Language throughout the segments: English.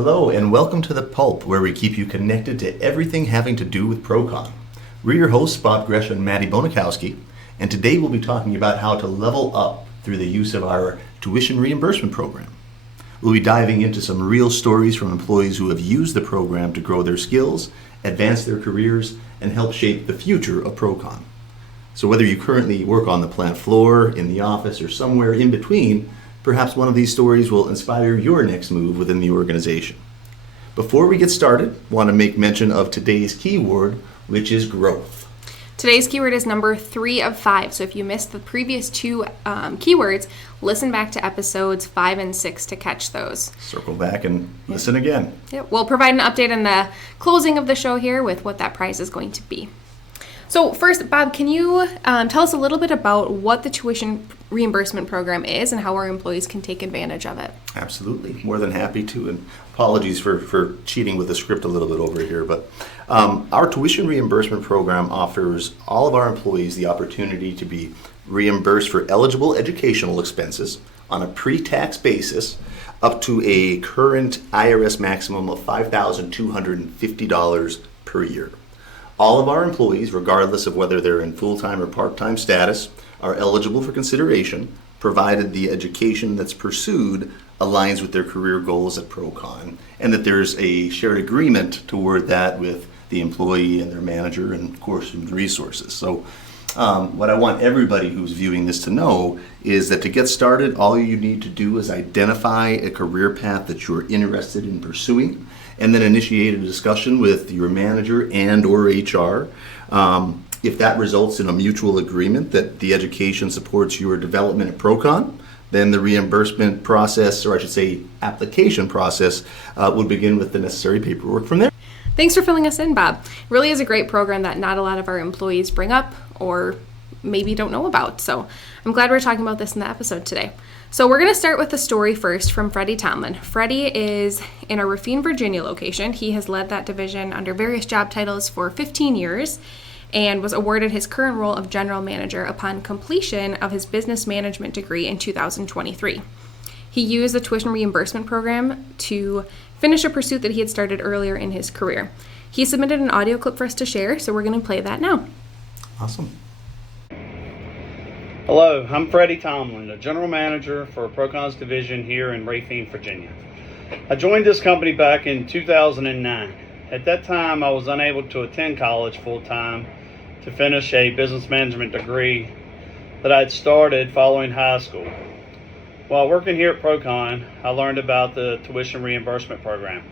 Hello and welcome to the Pulp, where we keep you connected to everything having to do with ProCon. We're your hosts, Bob Gresham and Maddie Bonikowski, and today we'll be talking about how to level up through the use of our tuition reimbursement program. We'll be diving into some real stories from employees who have used the program to grow their skills, advance their careers, and help shape the future of ProCon. So whether you currently work on the plant floor, in the office, or somewhere in between, perhaps one of these stories will inspire your next move within the organization. Before we get started, I want to make mention of today's keyword, which is growth. Today's keyword is number 3 of 5. So if you missed the previous 2 keywords, listen back to episodes 5 and 6 to catch those. Circle back and listen again. Yep. We'll provide an update in the closing of the show here with what that prize is going to be. So first, Bob, can you tell us a little bit about what the tuition reimbursement program is and how our employees can take advantage of it? Absolutely. More than happy to. And apologies for cheating with the script a little bit over here. But our tuition reimbursement program offers all of our employees the opportunity to be reimbursed for eligible educational expenses on a pre-tax basis up to a current IRS maximum of $5,250 per year. All of our employees, regardless of whether they're in full-time or part-time status, are eligible for consideration, provided the education that's pursued aligns with their career goals at ProCon, and that there's a shared agreement toward that with the employee and their manager and, of course, human resources. So what I want everybody who's viewing this to know is that to get started, all you need to do is identify a career path that you're interested in pursuing, and then initiate a discussion with your manager and or HR. If that results in a mutual agreement that the education supports your development at ProCon, then the reimbursement process, or I should say application process, would begin with the necessary paperwork from there. Thanks for filling us in, Bob. It really is a great program that not a lot of our employees bring up or maybe don't know about. So I'm glad we're talking about this in the episode today. So we're going to start with the story first from Freddie Tomlin. Freddie is in our Rafine, Virginia location. He has led that division under various job titles for 15 years and was awarded his current role of general manager upon completion of his business management degree in 2023. He used the tuition reimbursement program to finish a pursuit that he had started earlier in his career. He submitted an audio clip for us to share, so we're going to play that now. Awesome. Hello, I'm Freddie Tomlin, the General Manager for ProCon's division here in Rafine, Virginia. I joined this company back in 2009. At that time, I was unable to attend college full-time to finish a business management degree that I had started following high school. While working here at ProCon, I learned about the tuition reimbursement program.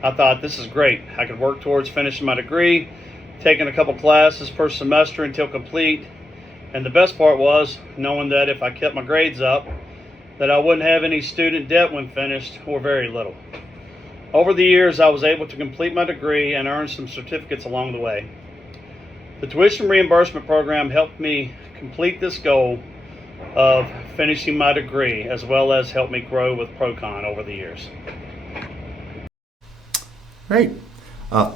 I thought, this is great. I could work towards finishing my degree, taking a couple classes per semester until complete. And the best part was knowing that if I kept my grades up, that I wouldn't have any student debt when finished, or very little. Over the years, I was able to complete my degree and earn some certificates along the way. The tuition reimbursement program helped me complete this goal of finishing my degree, as well as help me grow with ProCon over the years. Great.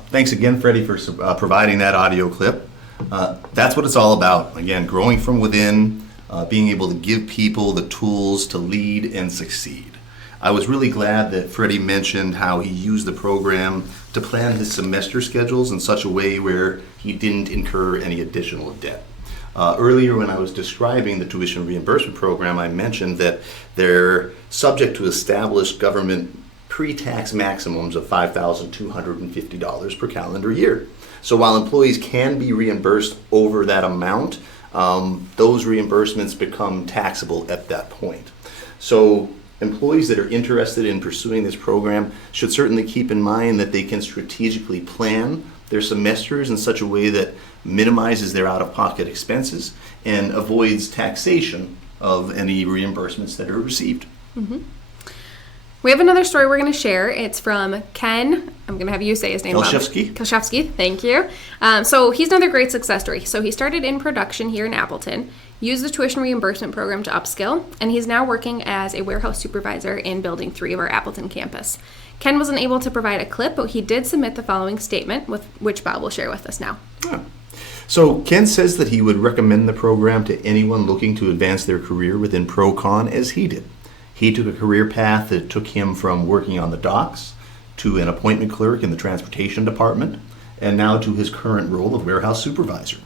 Thanks again, Freddie, for providing that audio clip. That's what it's all about. Again, growing from within, being able to give people the tools to lead and succeed. I was really glad that Freddie mentioned how he used the program to plan his semester schedules in such a way where he didn't incur any additional debt. Earlier when I was describing the tuition reimbursement program, I mentioned that they're subject to established government pre-tax maximums of $5,250 per calendar year. So while employees can be reimbursed over that amount, those reimbursements become taxable at that point. So employees that are interested in pursuing this program should certainly keep in mind that they can strategically plan their semesters in such a way that minimizes their out-of-pocket expenses and avoids taxation of any reimbursements that are received. Mm-hmm. We have another story we're going to share. It's from Ken. I'm going to have you say his name. Kolshevsky. Thank you. So he's another great success story. So he started in production here in Appleton, used the tuition reimbursement program to upskill, and he's now working as a warehouse supervisor in Building 3 of our Appleton campus. Ken wasn't able to provide a clip, but he did submit the following statement, with which Bob will share with us now. Yeah. So Ken says that he would recommend the program to anyone looking to advance their career within ProCon as he did. He took a career path that took him from working on the docks to an appointment clerk in the transportation department, and now to his current role of warehouse supervisor.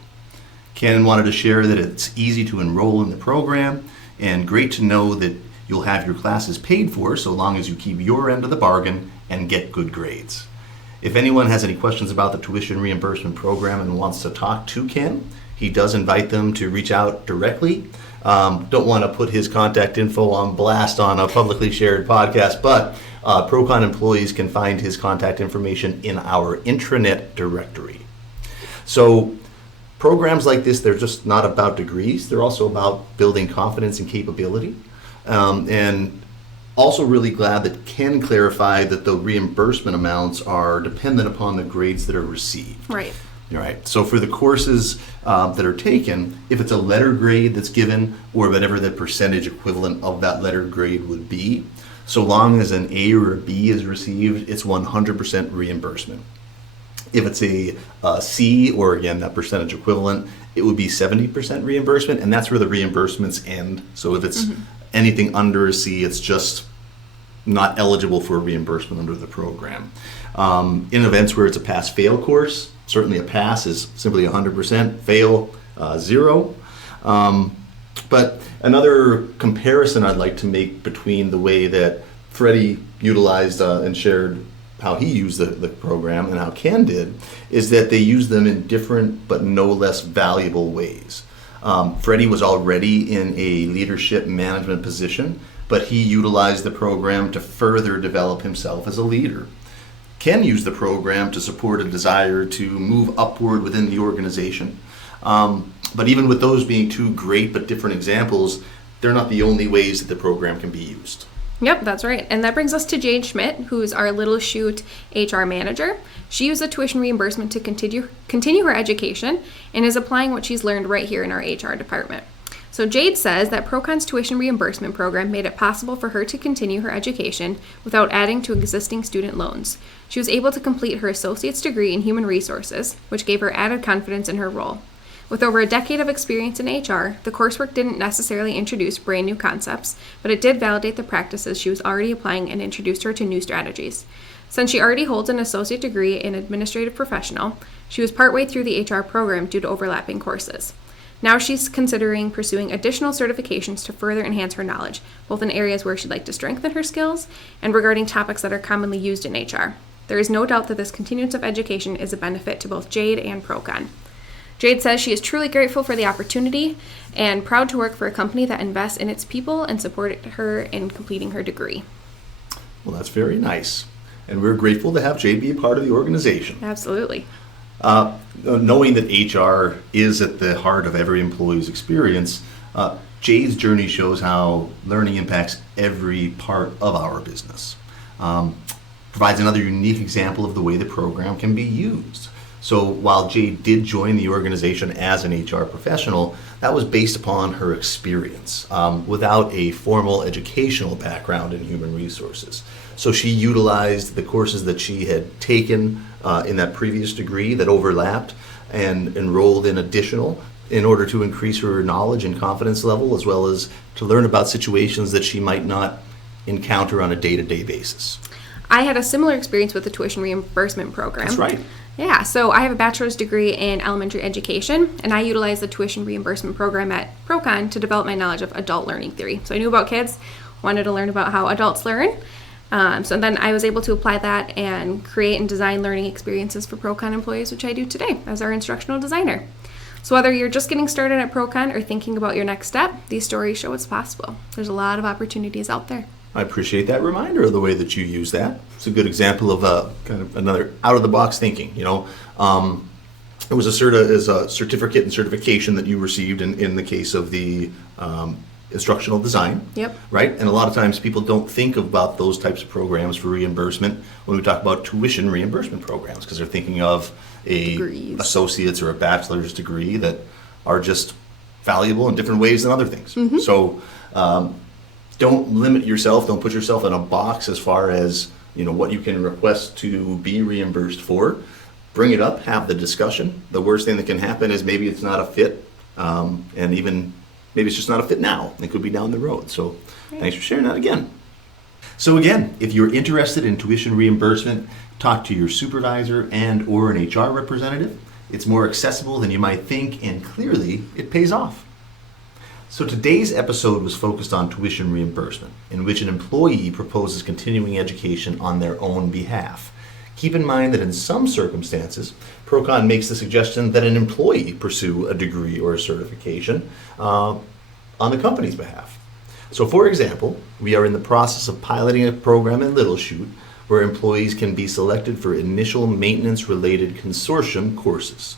Ken wanted to share that it's easy to enroll in the program and great to know that you'll have your classes paid for so long as you keep your end of the bargain and get good grades. If anyone has any questions about the tuition reimbursement program and wants to talk to Ken, he does invite them to reach out directly. Don't want to put his contact info on blast on a publicly shared podcast, but ProCon employees can find his contact information in our intranet directory. So programs like this, they're just not about degrees. They're also about building confidence and capability. And also really glad that Ken clarified that the reimbursement amounts are dependent upon the grades that are received. Right. All right. So for the courses that are taken, if it's a letter grade that's given or whatever the percentage equivalent of that letter grade would be, so long as an A or a B is received, it's 100% reimbursement. If it's a C, or again, that percentage equivalent, it would be 70% reimbursement, and that's where the reimbursements end. So if it's anything under a C, it's just not eligible for reimbursement under the program. In events where it's a pass-fail course, certainly a pass is simply 100%, fail, 0. But another comparison I'd like to make between the way that Freddie utilized and shared how he used the program and how Ken did is that they use them in different but no less valuable ways. Freddie was already in a leadership management position, but he utilized the program to further develop himself as a leader. Ken used the program to support a desire to move upward within the organization. But even with those being two great but different examples, they're not the only ways that the program can be used. Yep, that's right. And that brings us to Jade Schmidt, who's our Little Chute HR manager. She used the tuition reimbursement to continue her education and is applying what she's learned right here in our HR department. So Jade says that ProCon's tuition reimbursement program made it possible for her to continue her education without adding to existing student loans. She was able to complete her associate's degree in human resources, which gave her added confidence in her role. With over a decade of experience in HR, the coursework didn't necessarily introduce brand new concepts, but it did validate the practices she was already applying and introduced her to new strategies. Since she already holds an associate degree in administrative professional, she was partway through the HR program due to overlapping courses. Now she's considering pursuing additional certifications to further enhance her knowledge, both in areas where she'd like to strengthen her skills and regarding topics that are commonly used in HR. There is no doubt that this continuance of education is a benefit to both Jade and ProCon. Jade says she is truly grateful for the opportunity and proud to work for a company that invests in its people and supported her in completing her degree. Well, that's very nice. And we're grateful to have Jade be a part of the organization. Absolutely. Knowing that HR is at the heart of every employee's experience, Jade's journey shows how learning impacts every part of our business. Provides another unique example of the way the program can be used. So while Jade did join the organization as an HR professional, that was based upon her experience without a formal educational background in human resources. So she utilized the courses that she had taken in that previous degree that overlapped and enrolled in additional in order to increase her knowledge and confidence level, as well as to learn about situations that she might not encounter on a day-to-day basis. I had a similar experience with the tuition reimbursement program. That's right. Yeah, so I have a bachelor's degree in elementary education, and I utilize the tuition reimbursement program at ProCon to develop my knowledge of adult learning theory. So I knew about kids, wanted to learn about how adults learn. So then I was able to apply that and create and design learning experiences for ProCon employees, which I do today as our instructional designer. So whether you're just getting started at ProCon or thinking about your next step, these stories show it's possible. There's a lot of opportunities out there. I appreciate that reminder of the way that you use that. It's a good example of kind of another out-of-the-box thinking. It was a certificate and certification that you received in the case of the instructional design. Yep. Right? And a lot of times people don't think about those types of programs for reimbursement when we talk about tuition reimbursement programs, because they're thinking of a associate's or a bachelor's degree that are just valuable in different ways than other things. Mm-hmm. So don't limit yourself, don't put yourself in a box as far as what you can request to be reimbursed for. Bring it up, have the discussion. The worst thing that can happen is maybe it's not a fit, and even maybe it's just not a fit now. It could be down the road. So thanks for sharing that again. So again, if you're interested in tuition reimbursement, talk to your supervisor and or an HR representative. It's more accessible than you might think, and clearly it pays off. So today's episode was focused on tuition reimbursement, in which an employee proposes continuing education on their own behalf. Keep in mind that in some circumstances, ProCon makes the suggestion that an employee pursue a degree or a certification on the company's behalf. So for example, we are in the process of piloting a program in Little Chute where employees can be selected for initial maintenance-related consortium courses.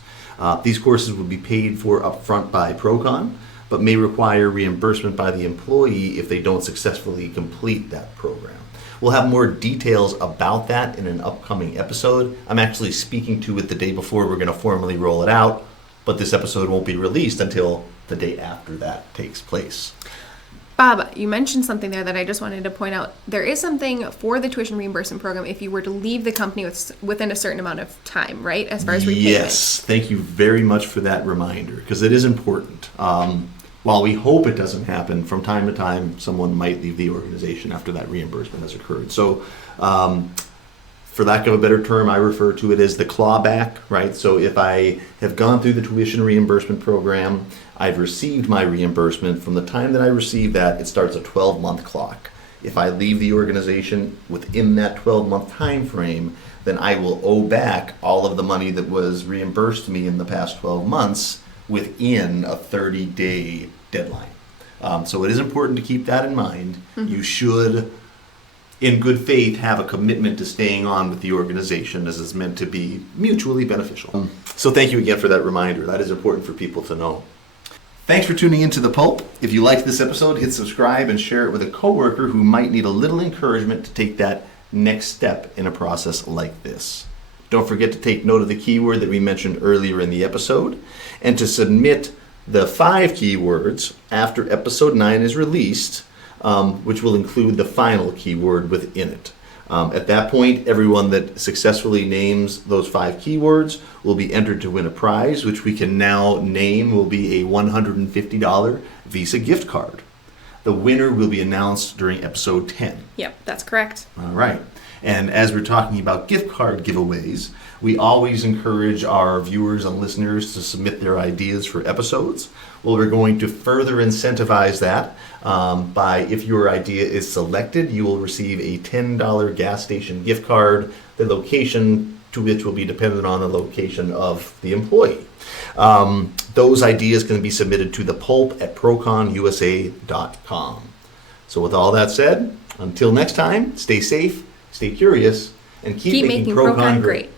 These courses will be paid for upfront by ProCon, but may require reimbursement by the employee if they don't successfully complete that program. We'll have more details about that in an upcoming episode. I'm actually speaking to it the day before we're going to formally roll it out, but this episode won't be released until the day after that takes place. Bob, you mentioned something there that I just wanted to point out. There is something for the tuition reimbursement program if you were to leave the company within a certain amount of time, right? As far as repayment. Yes, thank you very much for that reminder, because it is important. While we hope it doesn't happen, from time to time, someone might leave the organization after that reimbursement has occurred. So, for lack of a better term, I refer to it as the clawback, right? So if I have gone through the tuition reimbursement program, I've received my reimbursement. From the time that I receive that, it starts a 12-month clock. If I leave the organization within that 12-month time frame, then I will owe back all of the money that was reimbursed to me in the past 12 months within a 30-day deadline. So it is important to keep that in mind. Mm-hmm. You should, in good faith, have a commitment to staying on with the organization as it's meant to be mutually beneficial. So thank you again for that reminder. That is important for people to know. Thanks for tuning into The Pulp. If you liked this episode, hit subscribe and share it with a coworker who might need a little encouragement to take that next step in a process like this. Don't forget to take note of the keyword that we mentioned earlier in the episode, and to submit the 5 keywords after episode 9 is released, which will include the final keyword within it. At that point, everyone that successfully names those 5 keywords will be entered to win a prize, which we can now name will be a $150 Visa gift card. The winner will be announced during episode 10. Yep, that's correct. All right. And as we're talking about gift card giveaways, we always encourage our viewers and listeners to submit their ideas for episodes. Well, we're going to further incentivize that by, if your idea is selected, you will receive a $10 gas station gift card, the location to which will be dependent on the location of the employee. Those ideas can be submitted to thePulp@ProConUSA.com. So with all that said, until next time, stay safe, stay curious, and keep making ProCon great.